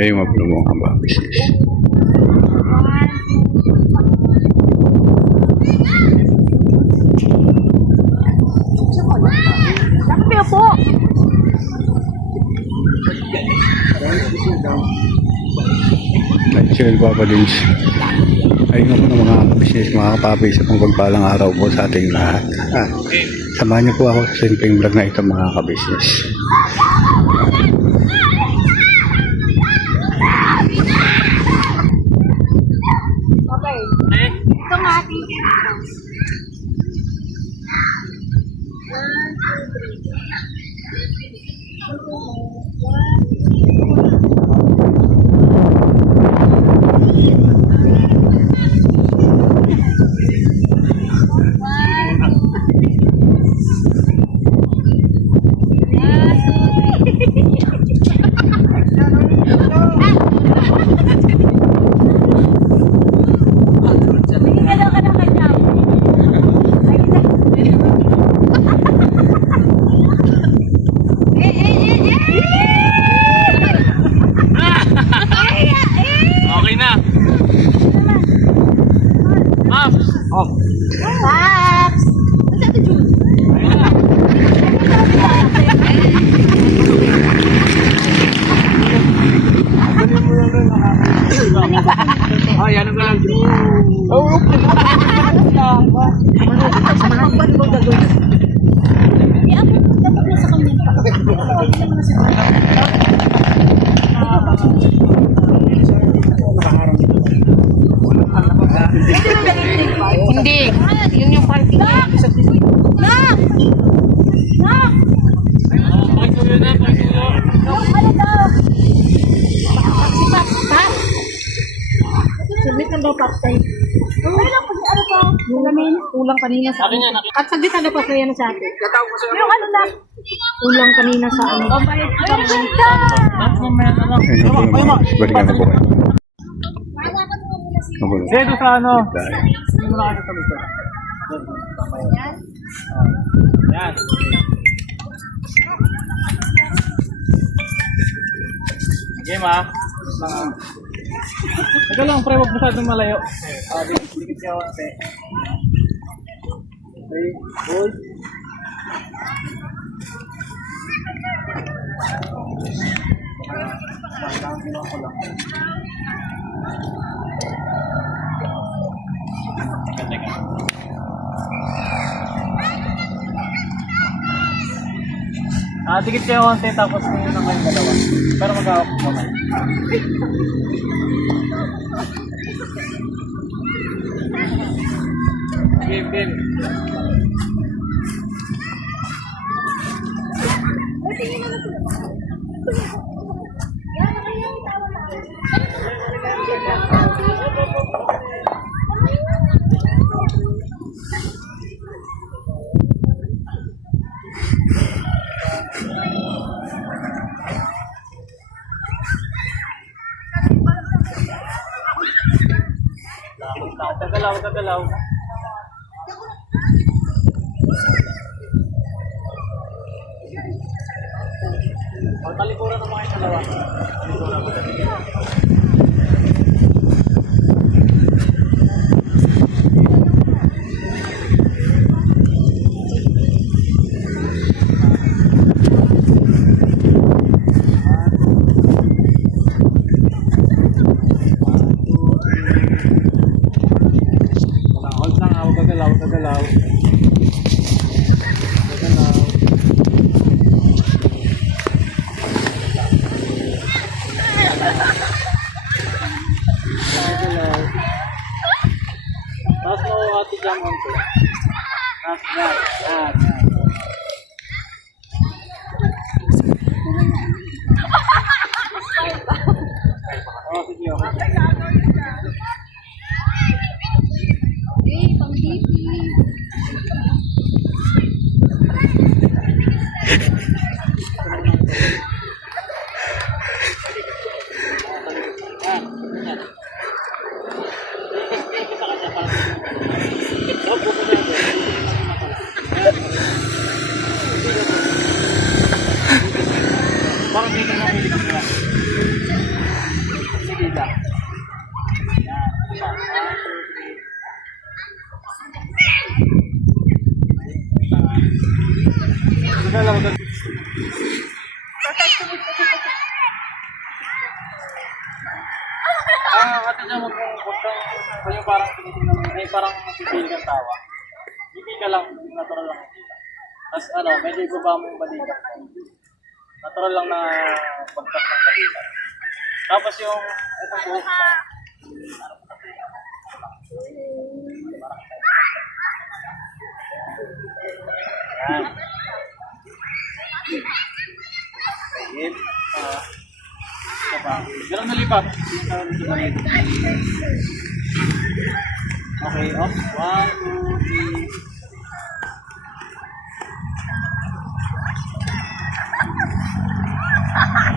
Ayun mga business. Nakapio po. Chill Papa Dins. Ayun nga po ng mga business, mga kapapi, sa pagpagpalang araw po sa ating lahat. Samahan niyo po ako sa simpleng vlog na ito mga ka-business. Okay. Ito nga. Okay na. Pops! Oh. Pops! Saan ito, Jun? Oh, yan ang galang. Oo. Hindi. Yun yung party niya. Nak! Nak! Pakisulo na, pakisulo. Ano daw? Si Paps. Paps. Submit na daw Paps tayo. Ano lang pag ano to? Kulang kanina sa Akin yan, At saglit na pa kaya na sa atin. Yung ano lang? Kulang kanina sa ano. Ay, ang ganda! Mamaya na lang. Ayun po mga business. Balikan na po kayo. Dito sa ano? Dahil. Hindi mo na kayo sa likod. Yan. Game ah. Ito lang, pre, huwag masyadong malayo. Dikit siya, ate. Okay, hold. Dikit siya konti tapos ngayon lang kayong dalawa. Pero mag-awak mo naman. Game, game. Gagalaw, gagalaw. Talikuran naman kayo dalawa. Talikuran mo sa tigil. Hold lang, huwag gagalaw, gagalaw. Gagalaw. natin dyan, huwag kang yung parang tinitingnan mo, ay parang masipil kang tawa. Hindi ka lang, natural lang. Tapos ano, medyo ibaba mo yung balikat. Natural lang na pagkat ng balikat. Tapos yung, itong buhok mo. Yan. Ayun. Ganun na lipat. Okay, up. 1, 2, 3.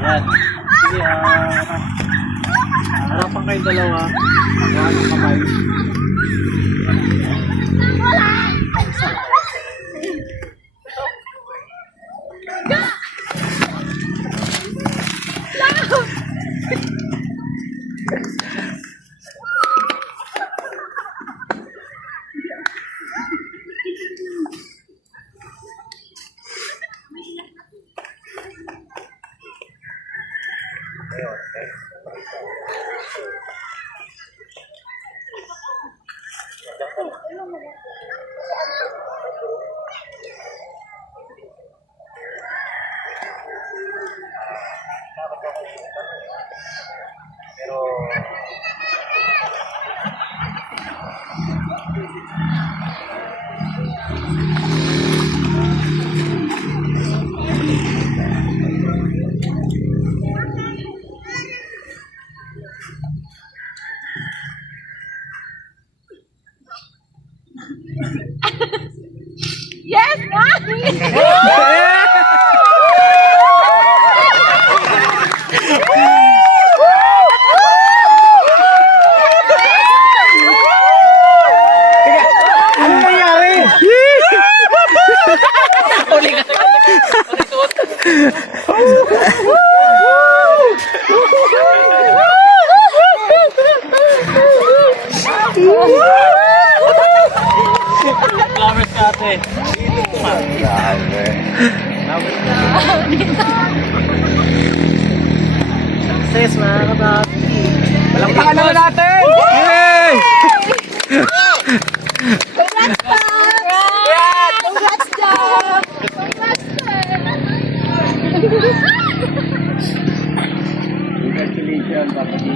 Ayan. Sige, harapan kayong dalawa. Harapan yung kamay. Yes, Mommy! Ano nangyari? Flowers ka ate. Grabe. Success mga kababi. Palakpakan naman natin! Yay! Congrats, Dad! Congrats, Dad! Congratulations, Papa D.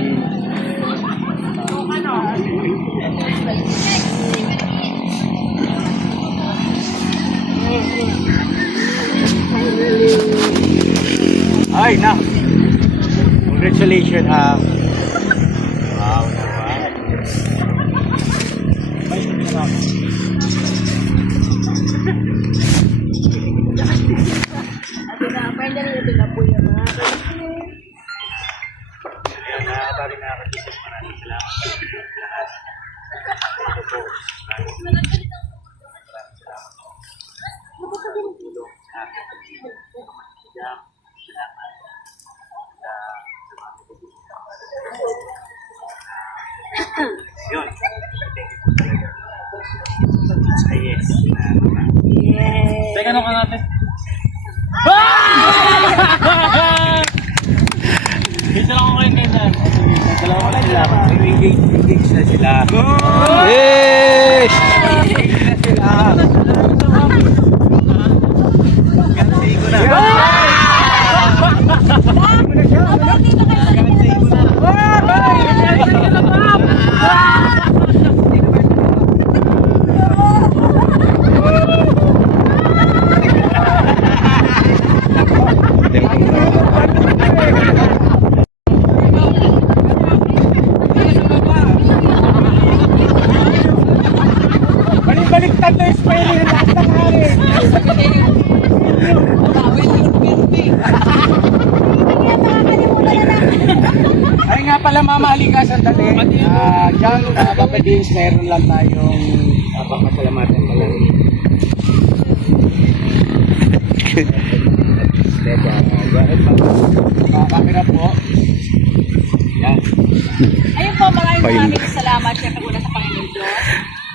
Ay, na. Congratulations, ha. Wow, naman. Ay, naman. Ayan na, bali na ako dito. Maraming salamat sa lahat. Ito po. Yun. Yes. Teka, ano ka natin? Dito lang ako kayo ganyan. Dalawa ko lang sila. Engage na sila. Yes! Engage na sila. Gansay ko na. Balik-baliktad na yung spelling ng lahat ng hari. Ay nga pala mama, halika sandali. Diyan, Papa Dins, meron lang tayong papasalamatan pala. Camera po. Yan. Ayun po, maraming salamat syempre muna sa Panginoon Diyos.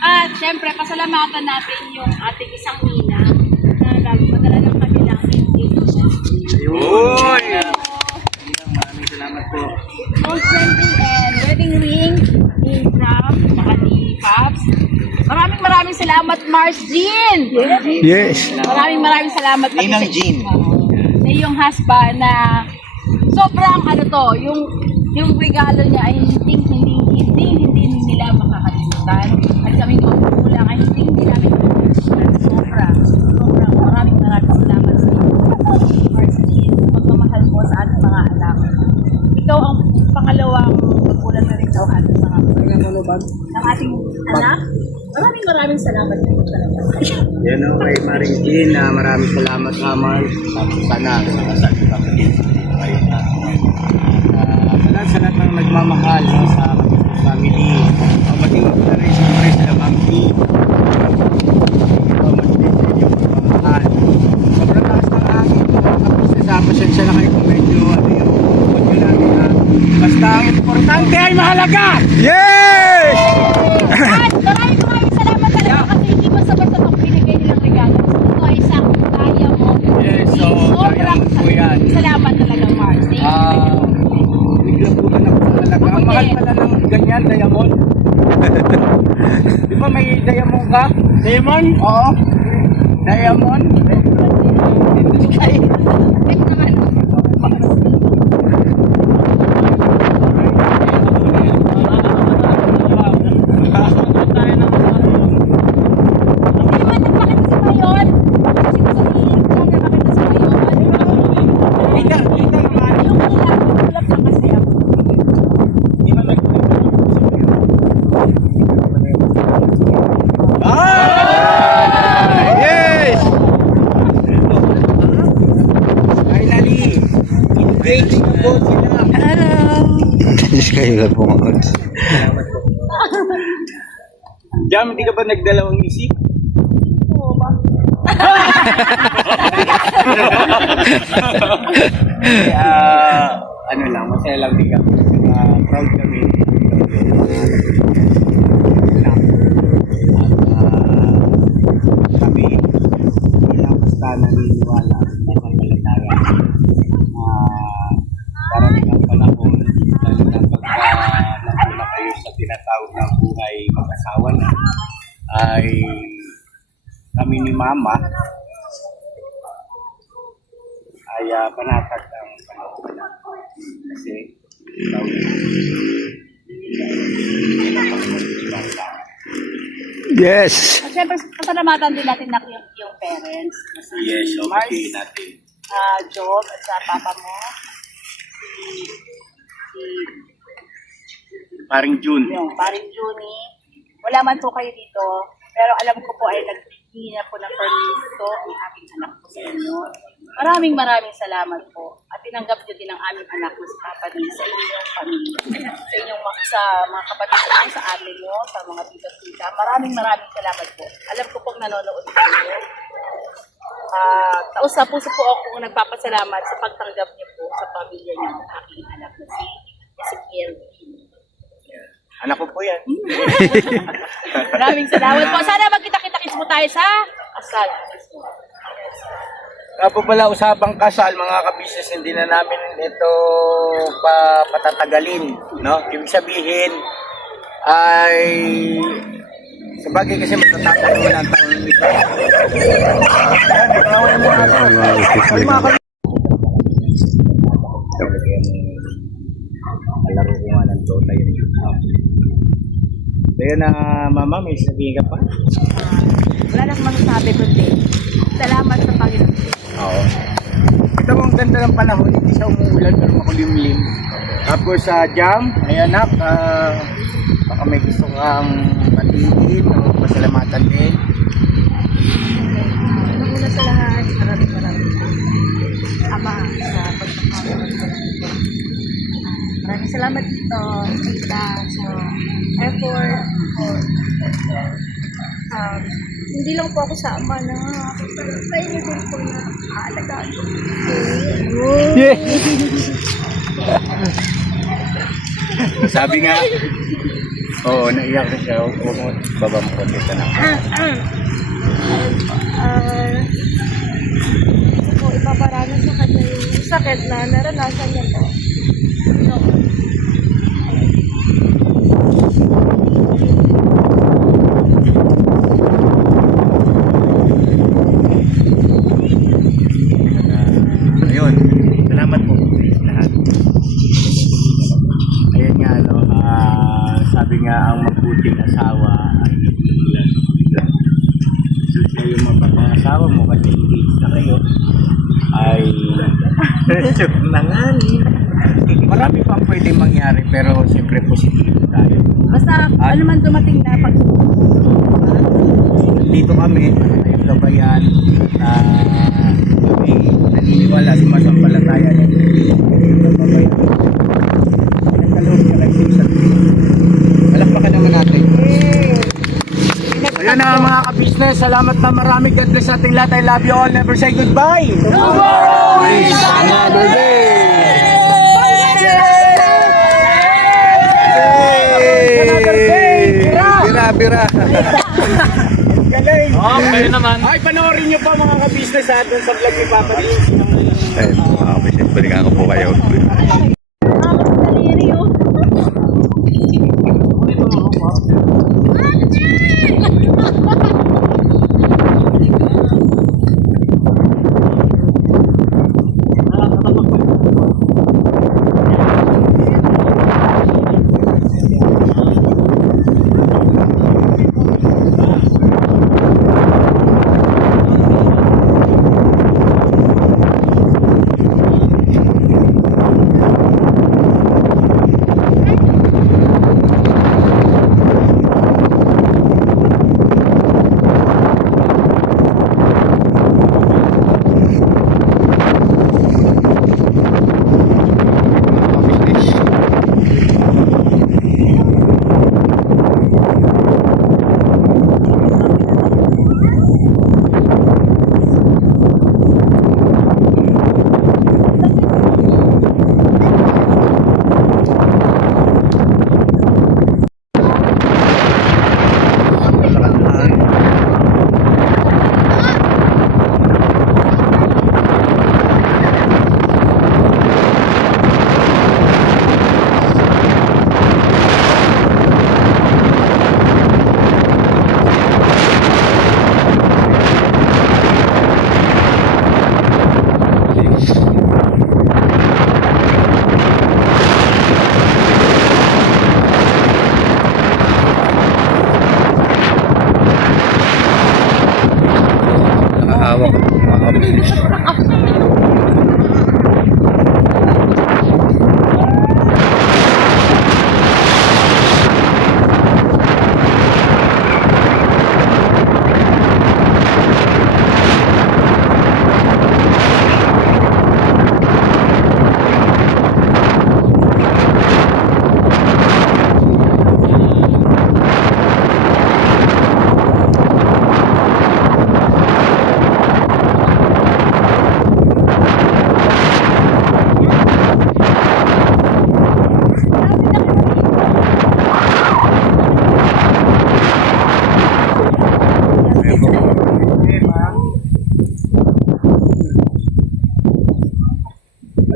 At syempre, pasalamatan natin yung ating isang ina na nagpadala ng kanilang invitation. Ayun! Maraming salamat po. Gold printing and wedding ring salamat, Mars Jean! Yes. Maraming salamat pati Ninang Jean. sa iyong husband na sobrang ano to, yung regalo niya ay hindi nila makakalimutan. At kami magulang ay hindi namin makakalimutan. Sobrang maraming salamat sa iyo. Mars Jean, pagmamahal mo sa ating mga anak. Ikaw ang pangalawang magulang na rin sa ating mga ng ating anak. Maraming salamat po talaga. Yan o, kay Maring Jean, maraming salamat naman. Sana, nakasal ka din. Sa lahat ng nagmamahal no, sa family. Ang matingin na rin siyempre sa Mangki. Pagmamahal. Sobrang taas ng hangin. Tapos sa pasensya na kayo kung medyo ano yung audio namin na. Basta ang importante ay mahalaga! Yes! At maraming salamat talaga kasi hindi basta-basta itong binigay nilang regalo. Ito ay isang kaya mo. Yes, so, Sobrang diamond po yan. salamat talaga, Mars. Thank you. Bigla po na napakalaga. Ang mahal pala ng ganyan, diamond. Di ba may diamond ka? Diamond? Oo. Diamond? Thank naman. Hindi naman nagpakita si Mayon. Kasi gusto ni Jana makita si Mayon. Kita naman. Yung ulap lang kasi ako. Di ba yes! Finally! Engaged na po sila. Yes, kayo lang po mga kads. Jam, di ka ba nagdalawang isip? Oo ba? Ano lang, masaya lang din kami. Proud kami. Kami, hindi lang basta naniniwala sa pagkakalatayan. Parating ang panahon, lalo na pagka nandun kayo sa tinatawag na buhay mag-asawa na, ay kami ni Mama ay panatag ang panahon na. Kasi ikaw Yes! At syempre, pasalamatan din natin na yung parents. Si yes, Mars, okay natin. Job, at sa papa mo. Paring June. Yung paring Junie. Wala man po kayo dito, pero alam ko po ay naghihingi na po ng permiso ang aking anak po sa inyo. Maraming salamat po. At tinanggap nyo din ang aming anak mo sa Papa din sa inyong pamilya. Sa inyong sa mga kapatid mo, sa ate mo, sa mga tita-tita. Maraming salamat po. Alam ko pong nanonood kayo. Taos sa puso po ako nagpapasalamat sa pagtanggap niyo po sa pamilya niyo ng aking anak na si Ezekiel. Anak ko po yan. Maraming salamat po. Sana magkita-kita-kits po tayo sa kasal. Po pala usapang kasal, mga kabisnes, hindi na namin ito patatagalin, no? Ibig sabihin ay sabagay kasi matatapos mo na ang taon ito. Alaro ko nga ng Dota yun. Kaya na, Mama, may sabihin ka pa? Wala na akong masasabi kundi salamat sa Panginoon. Oo. Ito ang ganda ng panahon, hindi siya umuulan pero makulimlim. Tapos sa Jam, ay anak, baka may gusto kang batiin o pasalamatan din. Una sa lahat, maraming Ama sa pagpapalagay. Maraming salamat dito, tita, sa effort. Hindi lang po ako sa ama na sa inyo din po na aalagaan ko. Yeah! Sabi nga, oo, naiyak na siya. Huwag mo, baba mo konti ka na. Gusto ko ipaparanas sa kanya yung sakit na naranasan niya po. No. nga ang mabuting asawa ay ilan. So yung mapag-asawa mo kasi engaged na kayo ay nanganin. Marami pang pwedeng mangyari pero siyempre positibo tayo. Basta ano man dumating na pag Dito kami, ang gabayan na kami naniniwala sa masampalataya ng gabayan. Nagkaloob ka kay Susan. Palakpakan naman natin. Ayun na mga ka-business, salamat na marami. God bless sa ating lahat. I love you all. Never say goodbye. Tomorrow is another day. Bira. Galing. Oh, kayo naman. Ay, panoorin nyo pa mga ka-business sa atin sa vlog ni Papa Dins. Ayun, mga kabisnes, balikan ko po kayo. Nakahawak mga kabisnes.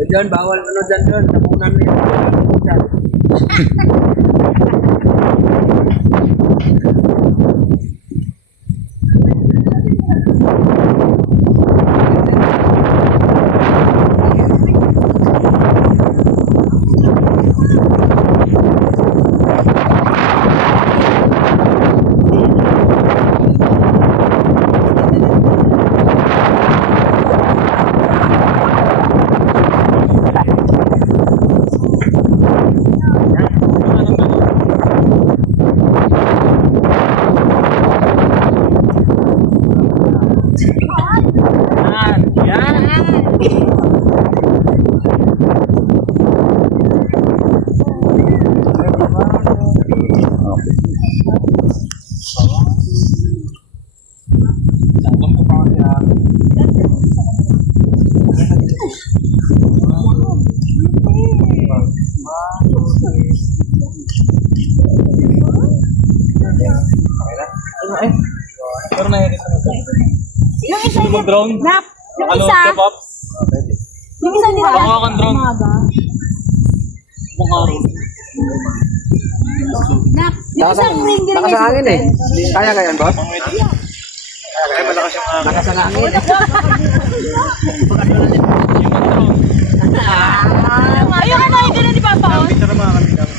Diyan, bawal ano dyan doon. Tapunan mo yun. Pero na-edit na ito. Yung isa Gusto mo drone? Nap, yung Ano, isa, Pops? yung isa nila. Mukha kang drone. Mukha rin. Nap, yung isang ring din. Lakas ang hangin eh. Kaya ka yan, boss? Ay, malakas yung mga. Lakas ang hangin. Ayun ka na, yung gano'n ni Papa. Picture mga kami lang.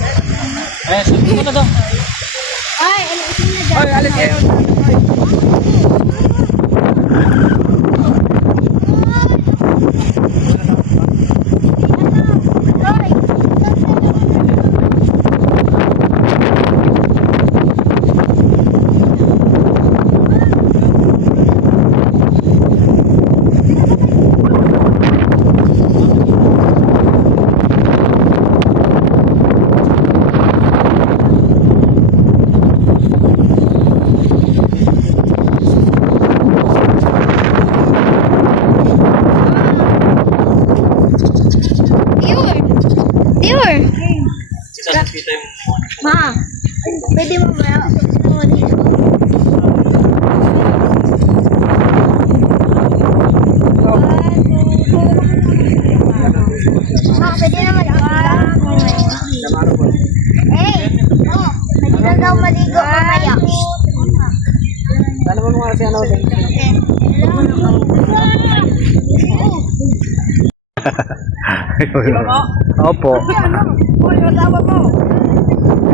Eh, sabi ko na daw. Dior. Sasakita yung Ma, pwede mo ba? Ma, pwede naman ako. Eh, pwede na daw maligo mamaya. Ano mo nga si ano? Opo.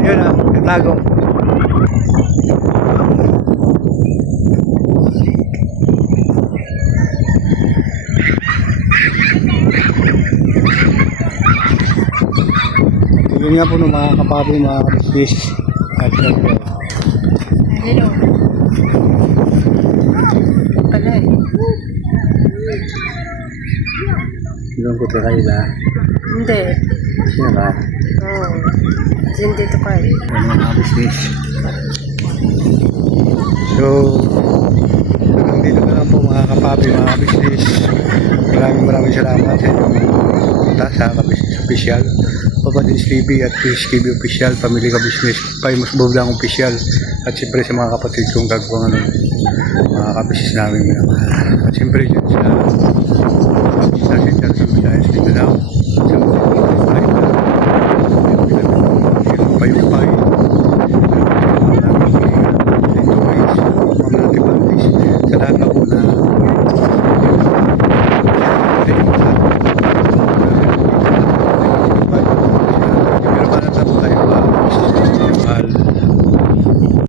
Yun ah, tago. Yun nga po ng mga kapabi, mga kabisbis. At Hello. Pala eh. doon ko Kayla. Hindi. Siya ba? Oo. Hindi dito kayo. Yung mga kabisbis. So, hanggang dito na lang po mga kapabi, mga kabisbis. Maraming salamat sa inyong punta sa Kabisbis Official. Papadins TV at Fish TV Official, Family Ka Business, Famous Boblang Official, at siyempre sa mga kapatid kong gagawang mga kabisnes namin. At siyempre dyan sa Central Visayas, Mindanao, sa mga